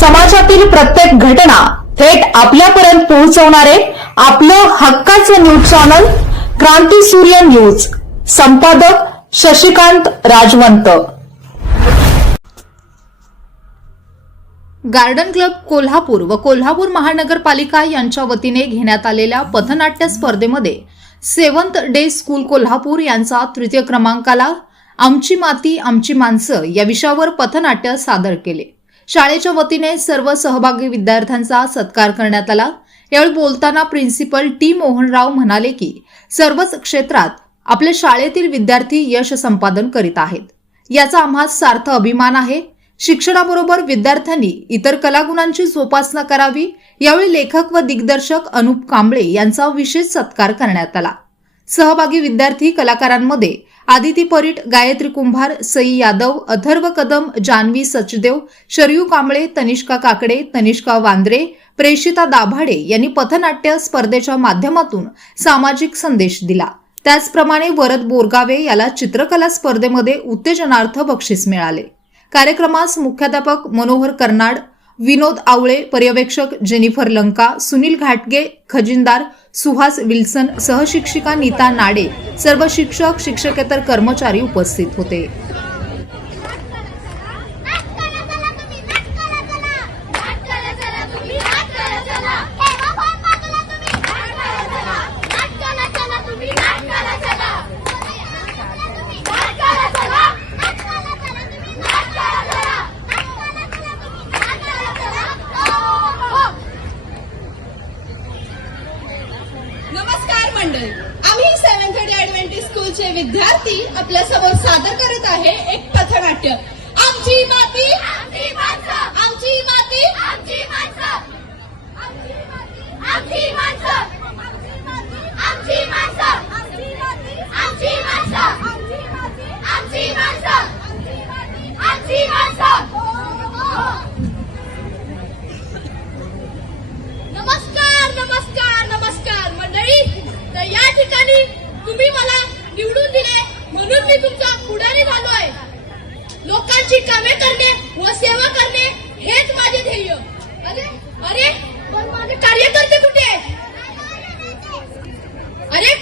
समाजातील प्रत्येक घटना थेट आपल्यापर्यंत पोहोचवणारे आपलं हक्काचं न्यूज चॅनल क्रांती सूर्य न्यूज. संपादक शशिकांत राजवंत. गार्डन क्लब कोल्हापूर व कोल्हापूर महानगरपालिका यांच्या वतीने घेण्यात आलेल्या पथनाट्य स्पर्धेमध्ये सेवंत डे स्कूल कोल्हापूर यांचा तृतीय क्रमांकाला आमची माती आमची माणसं या विषयावर पथनाट्य सादर केले. शाळेच्या वतीने सर्व सहभागी विद्यार्थ्यांचा सत्कार करण्यात आला. यावेळी बोलताना प्रिन्सिपल टी मोहनराव म्हणाले की सर्वच क्षेत्रात आपल्या शाळेतील विद्यार्थी यश संपादन करीत आहेत. याचा आम्हा सार्थ अभिमान आहे. शिक्षणाबरोबर विद्यार्थ्यांनी इतर कलागुणांची जोपासना करावी यावेळी लेखक व दिग्दर्शक अनुप कांबळे यांचा विशेष सत्कार करण्यात आला. सहभागी विद्यार्थी कलाकारांमध्ये आदिती परीट गायत्री कुंभार सई यादव अथर्व कदम जान्हवी सचदेव शरयू कांबळे तनिष्का काकडे तनिष्का वांद्रे प्रेषिता दाभाडे यांनी पथनाट्य स्पर्धेच्या माध्यमातून सामाजिक संदेश दिला. त्याचप्रमाणे वरद बोरगावे याला चित्रकला स्पर्धेमध्ये उत्तेजनार्थ बक्षीस मिळाले. कार्यक्रमास मुख्याध्यापक मनोहर कर्नाड विनोद आवळे पर्यवेक्षक जेनिफर लंका सुनील घाटगे खजिनदार सुहास विल्सन सहशिक्षिका नीता नाडे सर्व शिक्षक शिक्षकेतर कर्मचारी उपस्थित होते. मंडळी आम्ही सेव्हन्थ थर्टी ऍडव्हेंटिस्ट स्कूलचे विद्यार्थी आपल्यासमोर सादर करत आहे एक पथनाट्य. आमची माती आमची माती आमची माती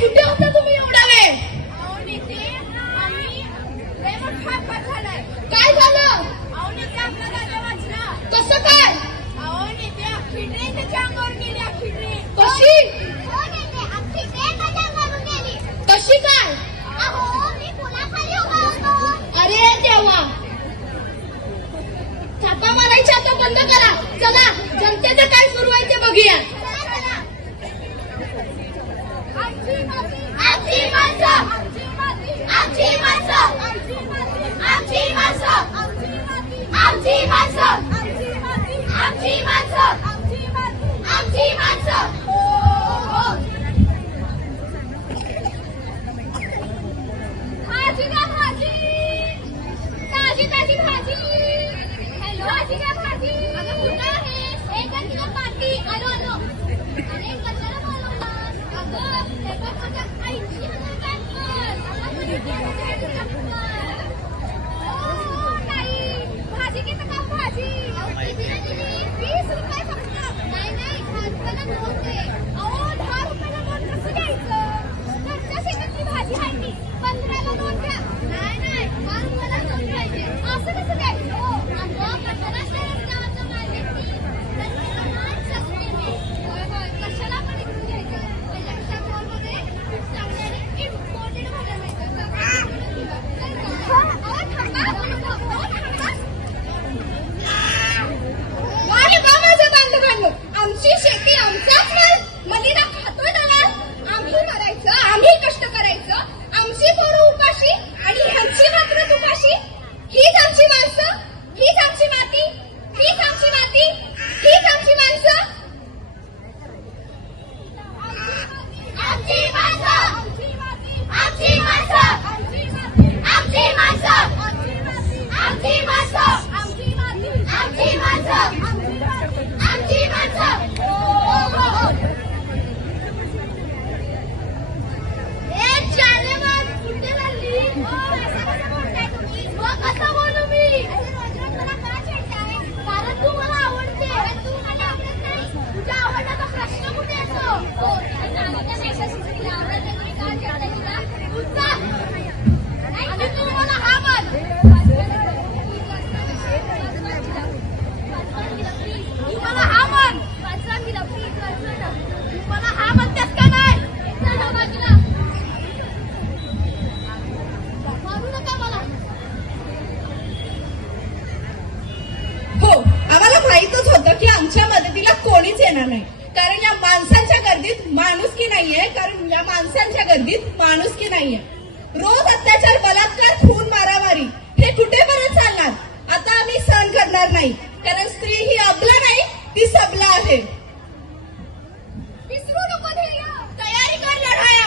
You built आमची माणसं. आमची माणसं भाजी का भाजी भाजी नाही नाही भाजी आहे वाटतच होत की आमच्या मदतीला कोणीच येणार नाही. कारण या माणसांच्या गर्दीत माणुसकी नाहीये कारण या माणसांच्या गर्दीत माणुसकी नाहीये. रोज अत्याचार बलात्कार खून मारामारी हे कुठे परत चालणार? आता आम्ही सहन करणार नाही. कारण स्त्री ही अबला नाही ती सबला आहे. विसरू नको तयारी कर लढाया.